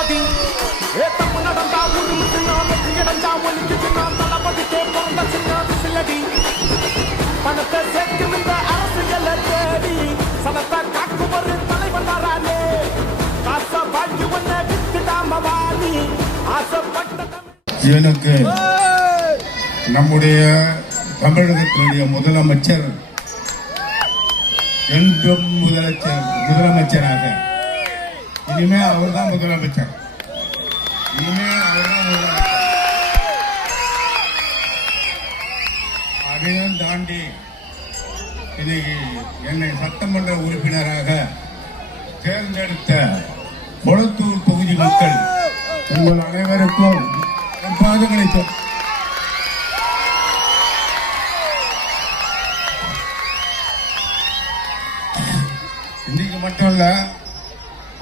தளபதி ஏத்தம் நடந்தா ஒரு சின்ன இடஞ்சா ஒலிக்கு சின்ன தளபதிக்கே பிறந்த சின்ன விசிலடி பணத்தை சேர்த்து இந்த அரசியலை தேடி சனத்தை காக்கும் ஒரு தலைவன் வரானே காசை வாங்கி ஒன்ன வித்துடாம வாணி ஆசைப்பட்ட எனக்கு நம்முடைய தமிழகத்தினுடைய முதலமைச்சர் என்றும் முதலமைச்சராக இனிமே அவர் தான் முதலமைச்சர். அதையும் தாண்டி இன்னைக்கு என்னை சட்டமன்ற உறுப்பினராக தேர்ந்தெடுத்த கொளத்தூர் தொகுதி மக்கள் உங்கள் அனைவருக்கும் பாதங்களை இன்னைக்கு மட்டும் இல்ல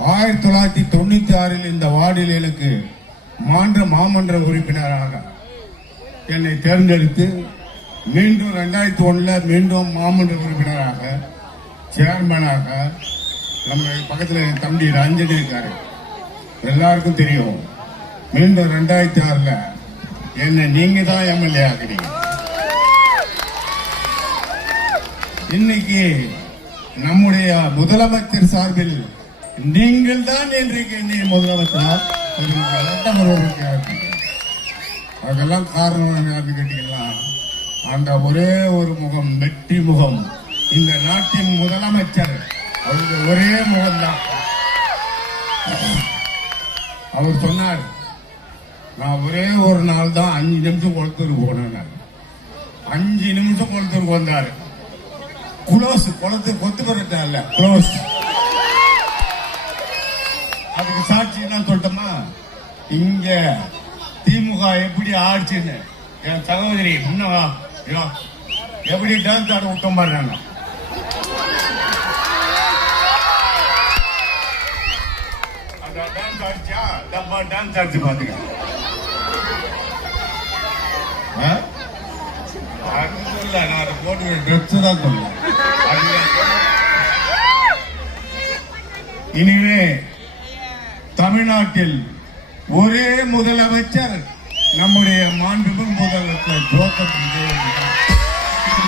1996 இந்த வார்டில் எனக்கு மாமன்ற உறுப்பினராக என்னை தேர்ந்தெடுத்து மீண்டும் 2001 மீண்டும் மாமன்ற உறுப்பினராக சேர்மனாக நம்ம பக்கத்தில் என் தம்பி ரஞ்சனி இருக்காரு, எல்லாருக்கும் தெரியும். மீண்டும் 2006 என்னை நீங்க தான் எம்எல்ஏ ஆகிறீங்க. இன்னைக்கு நம்முடைய முதலமைச்சர் சார்பில் நீங்கள் தான் இன்றைக்கு என்னை முதலமைச்சர் அதெல்லாம் காரணம் யாருன்னு கேட்டீங்கன்னா அந்த ஒரே ஒரு முகம், வெற்றி முகம், இந்த நாட்டின் முதலமைச்சர் அவருக்கு ஒரே முகம்தான். அவர் சொன்னார், நான் ஒரே ஒரு நாள் தான் 5 நிமிஷம் குளத்தூருக்கு போனேன். 5 நிமிஷம் குளத்தூருக்கு வந்தாரு. குளோஸ் குளத்து கொத்து பரட்டா இல்ல குளோஸ். அதுக்கு சாட்சி என்ன சொல்லிட்டோமா, இங்க திமுக எப்படி ஆட்சின்னு என் சகோதரி முன்னவா எப்படி டான்ஸ் ஆட விட்டோம் பாருங்க. டான்ஸ் ஆடிச்சா டப்பா டான்ஸ் ஆடிச்சு பாத்துக்க. நான் போட்டு ட்ரெஸ் தான் சொல்லுவேன். இனிமே தமிழ்நாட்டில் ஒரே முதலமைச்சர் நம்முடைய மாண்புமிகு முதலமைச்சர் ஜோசப் விஜய்.